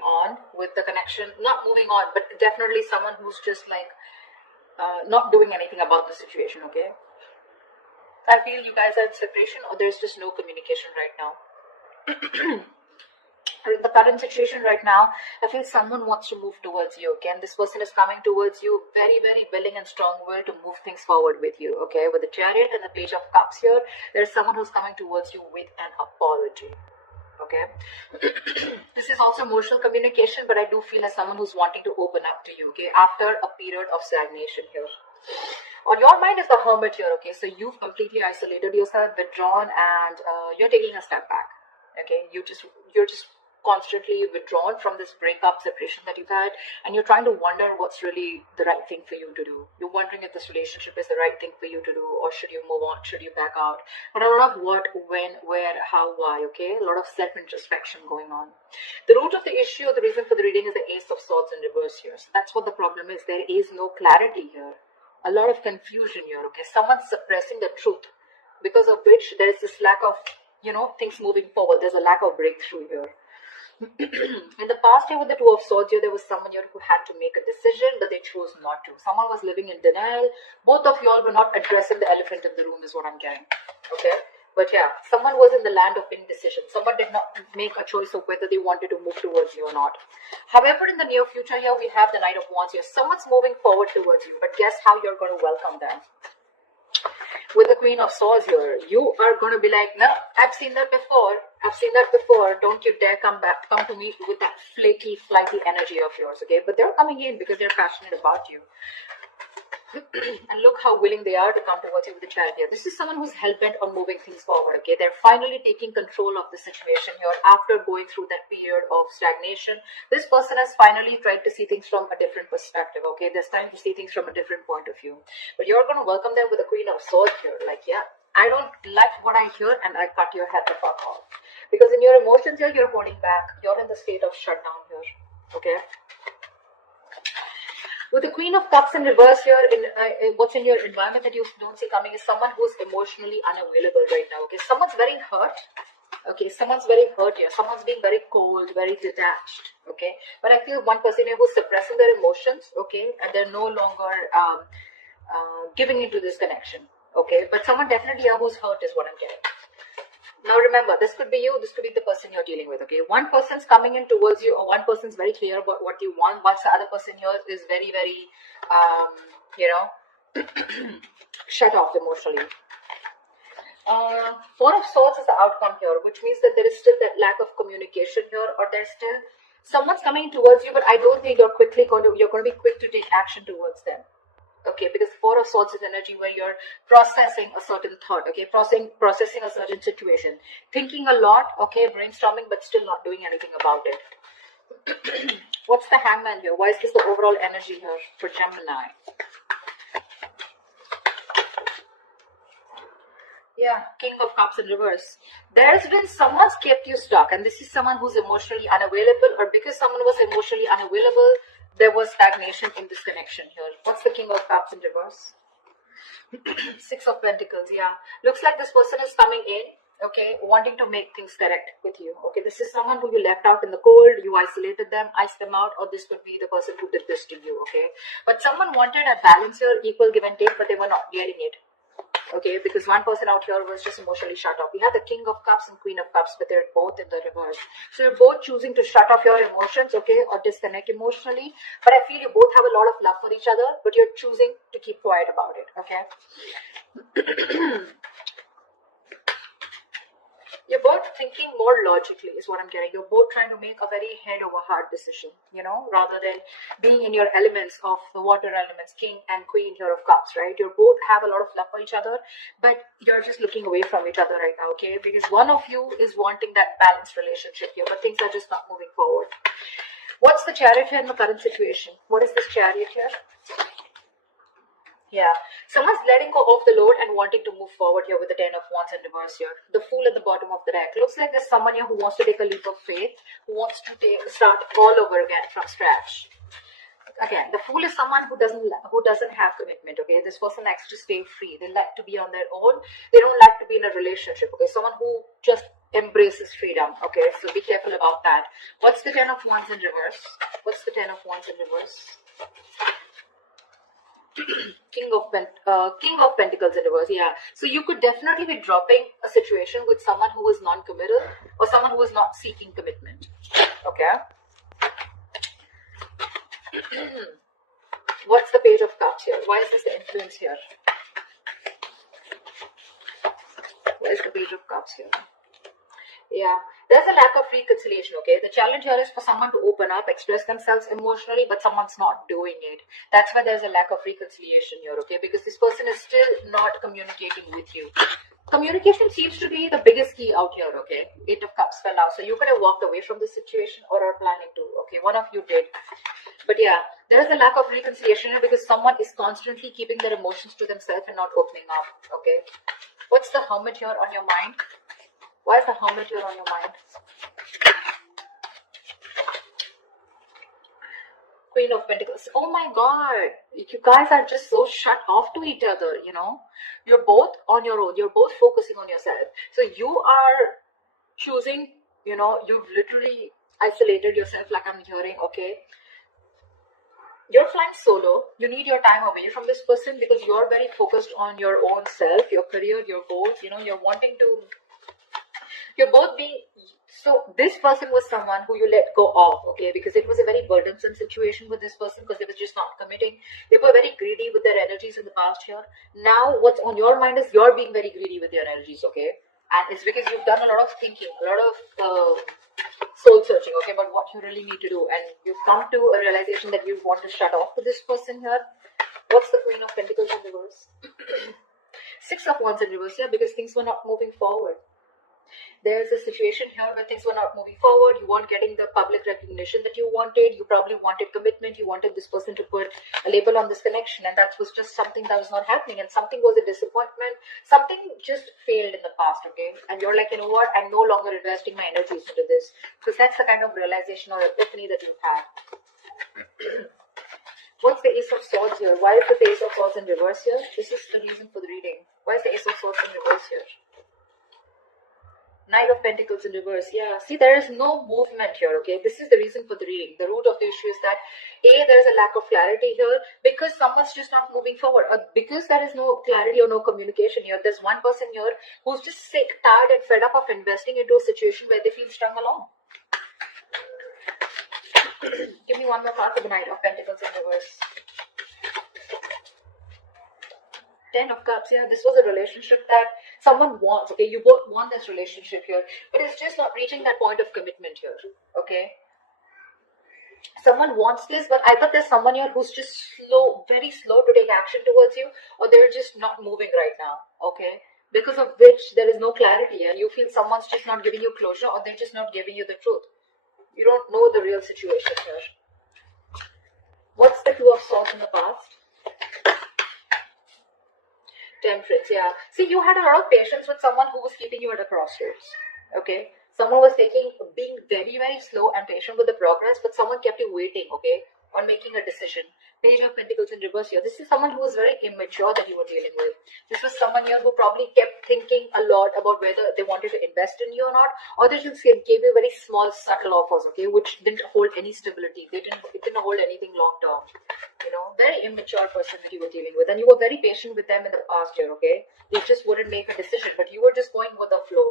on with the connection. Not moving on, but definitely someone who's just like not doing anything about the situation, okay? I feel you guys are in separation or there's just no communication right now. In the current situation right now, I feel someone wants to move towards you, okay? And this person is coming towards you very, very willing and strong will to move things forward with you, okay? With the Chariot and the Page of Cups here, there's someone who's coming towards you with an apology, okay? This is also emotional communication, but I do feel as someone who's wanting to open up to you, okay? After a period of stagnation here. On your mind is the Hermit here, okay? So you've completely isolated yourself, withdrawn, and you're taking a step back, okay? You're just constantly withdrawn from this breakup, separation that you've had, and you're trying to wonder what's really the right thing for you to do. You're wondering if this relationship is the right thing for you to do, or should you move on, should you back out? But a lot of what, when, where, how, why, okay? A lot of self-introspection going on. The root of the issue, the reason for the reading is the Ace of Swords in reverse here. So that's what the problem is. There is no clarity here. A lot of confusion here, okay? Someone's suppressing the truth, because of which there is this lack of, things moving forward. There's a lack of breakthrough here. In the past year with the Two of Swords here, there was someone here who had to make a decision, but they chose not to. Someone was living in denial. Both of y'all were not addressing the elephant in the room is what I'm getting. Okay? But yeah, someone was in the land of indecision. Someone did not make a choice of whether they wanted to move towards you or not. However, in the near future here, we have the Knight of Wands here. Someone's moving forward towards you, but guess how you're going to welcome them? With the Queen of Swords here, you are going to be like, no, I've seen that before. Don't you dare come to me with that flaky, flighty energy of yours, okay? But they're coming in because they're passionate about you. And look how willing they are to come towards you with the Chariot here. This is someone who's hell-bent on moving things forward, okay? They're finally taking control of the situation here after going through that period of stagnation. This person has finally tried to see things from a different perspective, okay? They're starting to see things from a different point of view. But you're going to welcome them with the Queen of Swords here. Like, yeah, I don't like what I hear and I cut your head the fuck off. Because in your emotions here, you're holding back. You're in the state of shutdown here, okay? With the Queen of Cups in reverse here, what's in your environment that you don't see coming is someone who's emotionally unavailable right now, okay? Someone's very hurt, okay? Someone's very hurt here. Someone's being very cold, very detached, okay? But I feel one person here who's suppressing their emotions, okay? And they're no longer giving into this connection, okay? But someone definitely here who's hurt is what I'm getting. Now remember, this could be you, this could be the person you're dealing with, okay? One person's coming in towards you, or one person's very clear about what you want, whilst the other person here is very, very, shut off emotionally. Four of Swords is the outcome here, which means that there is still that lack of communication here, or there's still someone's coming towards you, but I don't think you're going to be quick to take action towards them. Okay, because Four of Swords is energy where you're processing a certain thought, okay, processing a certain situation, thinking a lot, okay, brainstorming, but still not doing anything about it. What's the Hangman here? Why is this the overall energy here for Gemini? Yeah, King of Cups in reverse. There's been someone's kept you stuck, and this is someone who's emotionally unavailable, or because someone was emotionally unavailable, there was stagnation in this connection here. What's the King of Cups in reverse? Six of Pentacles, yeah. Looks like this person is coming in, okay, wanting to make things correct with you. Okay, this is someone who you left out in the cold, you isolated them, iced them out, or this could be the person who did this to you, okay? But someone wanted a balance here, equal give and take, but they were not getting it. Okay, because one person out here was just emotionally shut off. We have the King of Cups and Queen of Cups, but they're both in the reverse. So you're both choosing to shut off your emotions, okay, or disconnect emotionally. But I feel you both have a lot of love for each other, but you're choosing to keep quiet about it, okay? You're both thinking more logically is what I'm getting. You're both trying to make a very head over heart decision, rather than being in your elements of the water elements, King and Queen here of Cups, right? You both have a lot of love for each other, but you're just looking away from each other right now, okay? Because one of you is wanting that balanced relationship here, but things are just not moving forward. What's the Chariot here in the current situation? What is this Chariot here? Yeah, someone's letting go of the load and wanting to move forward here with the Ten of Wands in reverse here. The Fool at the bottom of the deck. Looks like there's someone here who wants to take a leap of faith, who wants to start all over again from scratch. Again, the Fool is someone who doesn't have commitment, okay? This person likes to stay free. They like to be on their own. They don't like to be in a relationship, okay? Someone who just embraces freedom. Okay, so be careful about that. What's the 10 of Wands in reverse? What's the 10 of Wands in reverse? King of Pentacles in reverse. Yeah, so you could definitely be dropping a situation with someone who is non-committal or someone who is not seeking commitment. Okay. What's the Page of Cups here? Why is this the influence here? Where's the Page of Cups here? Yeah, there's a lack of reconciliation, okay? The challenge here is for someone to open up, express themselves emotionally, but someone's not doing it. That's why there's a lack of reconciliation here, okay? Because this person is still not communicating with you. Communication seems to be the biggest key out here, okay? 8 of Cups fell out. So you could have walked away from the situation or are planning to, okay? One of you did. But yeah, there is a lack of reconciliation here because someone is constantly keeping their emotions to themselves and not opening up, okay? What's the Hermit here on your mind? Why is the Hermit here on your mind? Queen of Pentacles. Oh my God. You guys are just so shut off to each other, you know. You're both on your own. You're both focusing on yourself. So you are choosing, you know, you've literally isolated yourself like I'm hearing, okay. You're flying solo. You need your time away from this person because you're very focused on your own self, your career, your goals. You know, you're wanting to... You're both being... So this person was someone who you let go of, okay, because it was a very burdensome situation with this person because they were just not committing. They were very greedy with their energies in the past here. Now what's on your mind is you're being very greedy with your energies, okay? And it's because you've done a lot of thinking, a lot of soul searching, okay, about what you really need to do. And you've come to a realization that you want to shut off to this person here. What's the Queen of Pentacles in reverse? 6 of Wands in reverse, yeah, because things were not moving forward. There's a situation here where things were not moving forward. You weren't getting the public recognition that you wanted. You probably wanted commitment. You wanted this person to put a label on this connection, and that was just something that was not happening. And something was a disappointment. Something just failed in the past, okay? And you're like, you know what? I'm no longer investing my energies into this, because that's the kind of realization or epiphany that you've had. What's the Ace of Swords here? Why is the Ace of Swords in reverse here? This is the reason for the reading. Why is the Ace of Swords in reverse here? Knight of Pentacles in reverse. Yeah, see, there is no movement here, okay? This is the reason for the reading. The root of the issue is that, A, there is a lack of clarity here because someone's just not moving forward. Or because there is no clarity or no communication here. There's one person here who's just sick, tired and fed up of investing into a situation where they feel strung along. Give me one more card for the Knight of Pentacles in reverse. 10 of Cups, yeah, this was a relationship that someone wants, okay, you both want this relationship here, but it's just not reaching that point of commitment here, okay. Someone wants this, but either there's someone here who's just slow, very slow to take action towards you, or they're just not moving right now, okay, because of which there is no clarity and you feel someone's just not giving you closure or they're just not giving you the truth. You don't know the real situation here. What's the Two of Swords in the past? Temperance, yeah. See, you had a lot of patience with someone who was keeping you at a crossroads, okay? Someone was being very, very slow and patient with the progress, but someone kept you waiting, okay, on making a decision. Page of Pentacles in reverse here. This is someone who was very immature that you were dealing with. This was someone here who probably kept thinking a lot about whether they wanted to invest in you or not, or they just gave you very small, subtle offers, okay, which didn't hold any stability. It didn't hold anything long term. You know, very immature person that you were dealing with, and you were very patient with them in the past year, okay? They just wouldn't make a decision, but you were just going with the flow.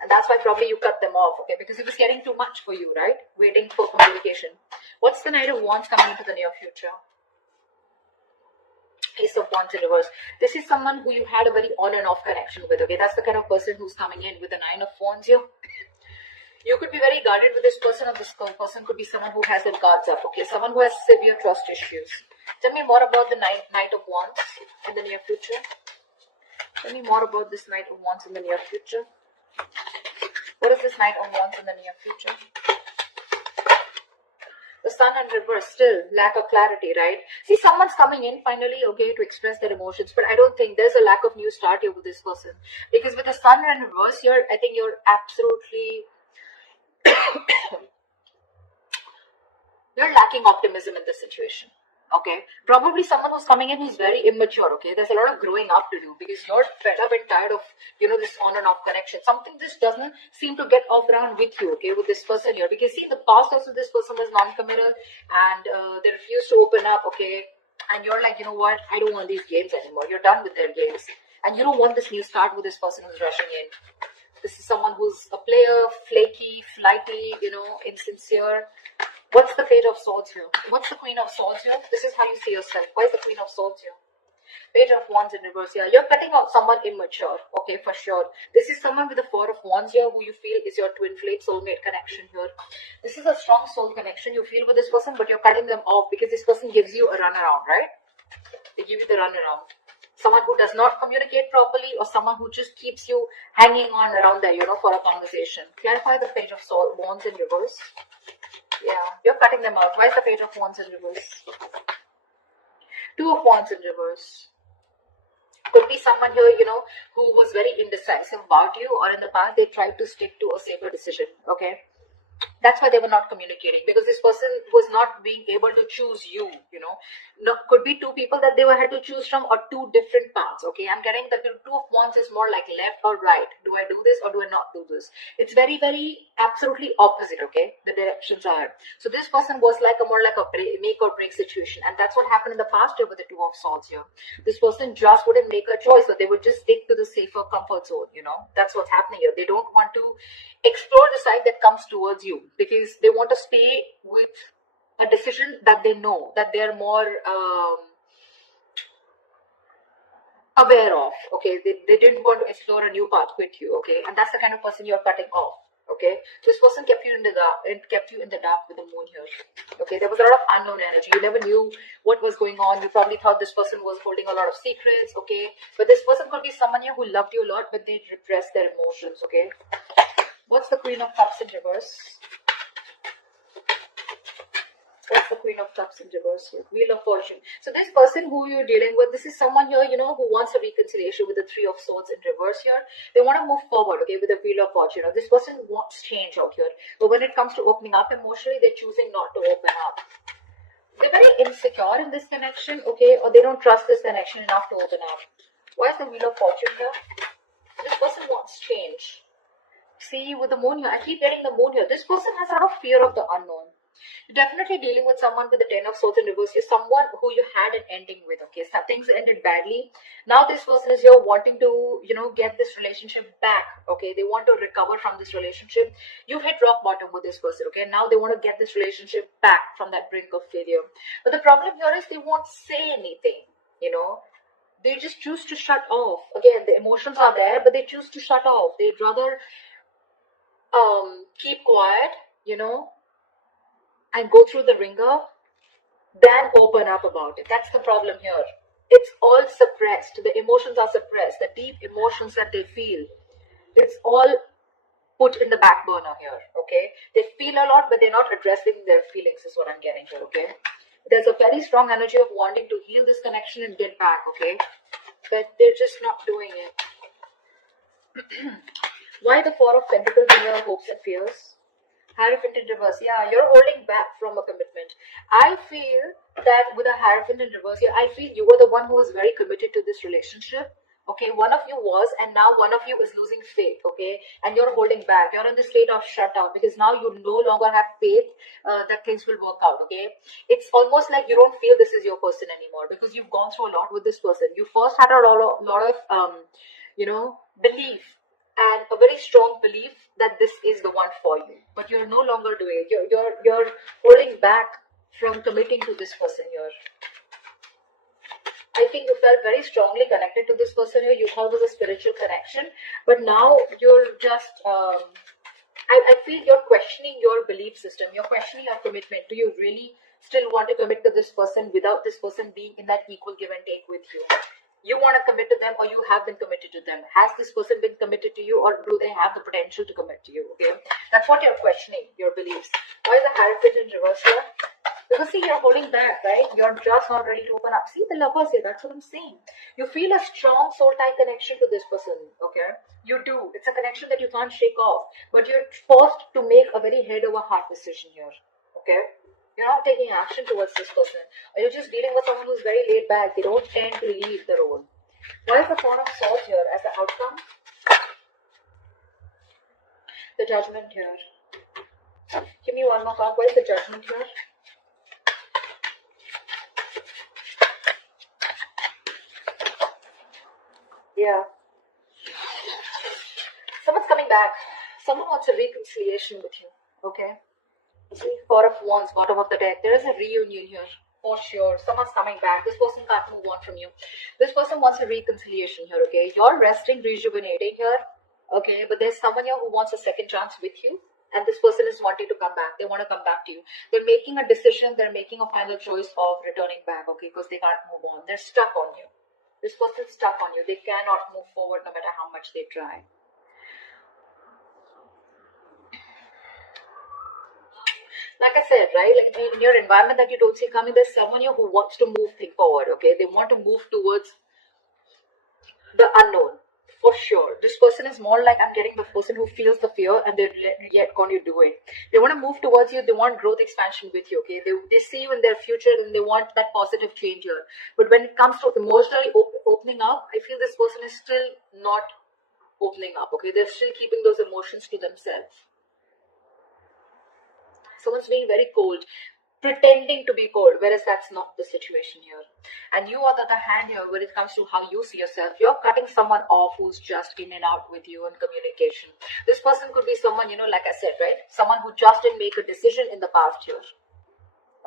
And that's why probably you cut them off, okay? Because it was getting too much for you, right? Waiting for communication. What's the Knight of Wands coming into the near future? Ace of Wands in reverse. This is someone who you had a very on and off connection with, okay? That's the kind of person who's coming in with the 9 of Wands here. You could be very guarded with this person, or this person could be someone who has their guards up, okay? Someone who has severe trust issues. Tell me more about the Knight of Wands in the near future. Tell me more about this Knight of Wands in the near future. What is this Knight of Wands in the near future? The Sun in reverse, still lack of clarity, right? See, someone's coming in finally, okay, to express their emotions, but I don't think there's a lack of new start here with this person. Because with the Sun in reverse here, I think you're absolutely... you're lacking optimism in this situation, Okay, probably someone who's coming in who's very immature. Okay, there's a lot of growing up to do because you're fed up and tired of this on and off connection. Something just doesn't seem to get off around with you. Okay, with this person here, because see, in the past also this person was non-committal and they refused to open up. Okay, and you're like, you know what? I don't want these games anymore. You're done with their games, and you don't want this new start with this person who's rushing in. This is someone who's a player, flaky, flighty, insincere. What's the Page of Swords here? What's the Queen of Swords here? This is how you see yourself. Why is the Queen of Swords here? Page of Wands in reverse here. You're cutting out someone immature. Okay, for sure. This is someone with the Four of Wands here who you feel is your twin flame soulmate connection here. This is a strong soul connection you feel with this person, but you're cutting them off because this person gives you a runaround, right? They give you the runaround. Someone who does not communicate properly or someone who just keeps you hanging on around there, for a conversation. Clarify the Page of Wands in reverse. Yeah, you're cutting them out. Why is the Page of Wands in reverse? Two of Wands in reverse. Could be someone here, who was very indecisive about you, or in the past they tried to stick to a safer decision. Okay, that's why they were not communicating, because this person was not being able to choose you. No, could be two people that they had to choose from, or two different paths. Okay, I'm getting that the Two of Wands is more like left or right. Do I do this or do I not do this? It's very, very absolutely opposite. Okay, the directions are. So this person was like more like a make or break situation, and that's what happened in the past year with the Two of Swords here. This person just wouldn't make a choice, but they would just stick to the safer comfort zone. That's what's happening here. They don't want to explore the side that comes towards you because they want to stay with a decision that they know, that they're more aware of. Okay, they didn't want to explore a new path with you. Okay, and that's the kind of person you're cutting off. Okay, so this person kept you in the dark and kept you in the dark with the moon here. Okay, there was a lot of unknown energy. You never knew what was going on. You probably thought this person was holding a lot of secrets. Okay, but this person could be someone here who loved you a lot, but they repressed their emotions. Okay, what's the Queen of Cups in reverse? What's the Queen of Cups in reverse here? Wheel of Fortune. So this person who you're dealing with, this is someone here, who wants a reconciliation with the Three of Swords in reverse here. They want to move forward, okay, with the Wheel of Fortune. This person wants change out here. But when it comes to opening up emotionally, they're choosing not to open up. They're very insecure in this connection, okay, or they don't trust this connection enough to open up. Why is the Wheel of Fortune here? This person wants change. See, with the moon here, I keep getting the moon here. This person has a lot of fear of the unknown. You're definitely dealing with someone with the Ten of Swords in reverse. You're someone who you had an ending with, okay? So things ended badly. Now this person is here wanting to, get this relationship back, okay? They want to recover from this relationship. You've hit rock bottom with this person, okay? Now they want to get this relationship back from that brink of failure. But the problem here is they won't say anything, They just choose to shut off. Again, the emotions are there, but they choose to shut off. They'd rather keep quiet, and go through the ringer than open up about it. That's the problem here. It's all suppressed. The emotions are suppressed. The deep emotions that they feel, it's all put in the back burner here, okay? They feel a lot, but they're not addressing their feelings is what I'm getting here, okay? There's a very strong energy of wanting to heal this connection and get back, okay? But they're just not doing it. Why the Four of Pentacles in your hopes and fears? Hierophant in reverse. Yeah, you're holding back from a commitment. I feel that with a Hierophant in reverse here, I feel you were the one who was very committed to this relationship. Okay, one of you was, and now one of you is losing faith. Okay, and you're holding back. You're in the state of shutdown because now you no longer have faith that things will work out. Okay, it's almost like you don't feel this is your person anymore because you've gone through a lot with this person. You first had a lot of belief and a very strong belief that this is the one for you, but you're no longer doing it. You're holding back from committing to this person here. I think you felt very strongly connected to this person here. You thought it was a spiritual connection, but now you're just I feel you're questioning your belief system. You're questioning your commitment. Do you really still want to commit to this person without this person being in that equal give and take with you? You want to commit to them, or you have been committed to them? Has this person been committed to you, or do they have the potential to commit to you? Okay, that's what you're questioning, your beliefs. Why is the Hierophant in reverse here? Because see, you're holding back, right? You're just not ready to open up. See the Lovers here, that's what I'm saying. You feel a strong soul tie connection to this person, okay? You do. It's a connection that you can't shake off, but you're forced to make a very head over heart decision here, okay? You're not taking action towards this person. Or you're just dealing with someone who's very laid back. They don't tend to leave the role. Why is the Four of Swords here as the outcome? The Judgment here. Give me one more card. What is the Judgment here? Yeah. Someone's coming back. Someone wants a reconciliation with you. Okay. See, Four of Wands, bottom of the deck. There is a reunion here. For sure. Someone's coming back. This person can't move on from you. This person wants a reconciliation here. Okay. You're resting, rejuvenating here. Okay. But there's someone here who wants a second chance with you. And this person is wanting to come back. They want to come back to you. They're making a decision. They're making a final choice of returning back. Okay. Because they can't move on. They're stuck on you. This person's stuck on you. They cannot move forward no matter how much they try. Like I said, right, like in your environment that you don't see coming, there's someone here who wants to move things forward, okay? They want to move towards the unknown, for sure. This person is more like, I'm getting the person who feels the fear and they're yet going to do it. They want to move towards you. They want growth expansion with you, okay? They see you in their future and they want that positive change here. But when it comes to emotionally opening up, I feel this person is still not opening up, okay? They're still keeping those emotions to themselves. Someone's being very cold, pretending to be cold, whereas that's not the situation here. And you, on the other hand, here, when it comes to how you see yourself, you're cutting someone off who's just in and out with you in communication. This person could be someone, you know, like I said, right? Someone who just didn't make a decision in the past here.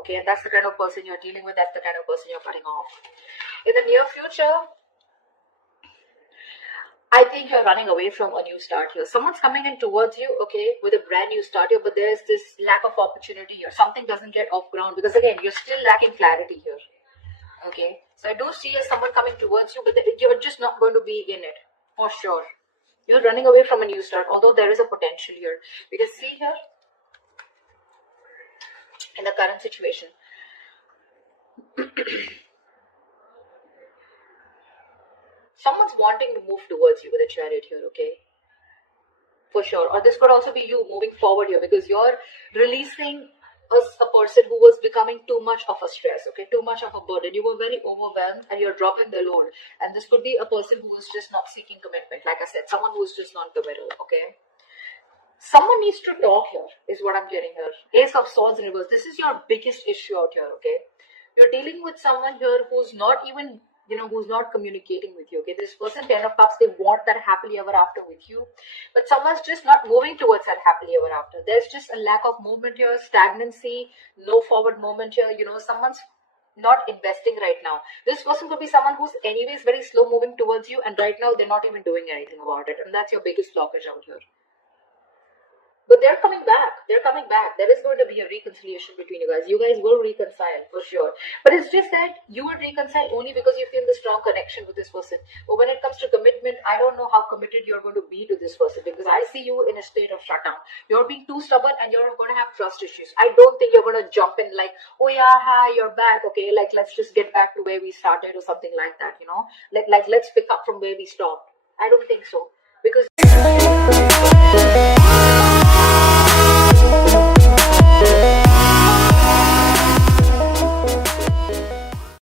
Okay, and that's the kind of person you're dealing with. That's the kind of person you're cutting off. In the near future, I think you're running away from a new start here. Someone's coming in towards you, okay, with a brand new start here, but there's this lack of opportunity here. Something doesn't get off ground because, again, you're still lacking clarity here. Okay, so I do see someone coming towards you, but you're just not going to be in it, for sure. You're running away from a new start, although there is a potential here. Because see here, in the current situation, someone's wanting to move towards you with a Chariot here, okay? For sure. Or this could also be you moving forward here because you're releasing a person who was becoming too much of a stress, okay? Too much of a burden. You were very overwhelmed and you're dropping the load. And this could be a person who was just not seeking commitment. Like I said, someone who's just non-committal, okay? Someone needs to talk here, is what I'm getting here. Ace of Swords in reverse. This is your biggest issue out here, okay? You're dealing with someone here who's not even, you know, who's not communicating with you, okay? This person, 10 of Cups, they want that happily ever after with you. But someone's just not moving towards that happily ever after. There's just a lack of movement here, stagnancy, no forward movement here. You know, someone's not investing right now. This person could be someone who's anyways very slow moving towards you, and right now they're not even doing anything about it. And that's your biggest blockage out here. But they're coming back. They're coming back. There is going to be a reconciliation between you guys. You guys will reconcile for sure. But it's just that you will reconcile only because you feel the strong connection with this person. But when it comes to commitment, I don't know how committed you're going to be to this person because I see you in a state of shutdown. You're being too stubborn and you're going to have trust issues. I don't think you're going to jump in like, oh yeah, hi, you're back. Okay, like let's just get back to where we started or something like that, you know. Like let's pick up from where we stopped. I don't think so. Because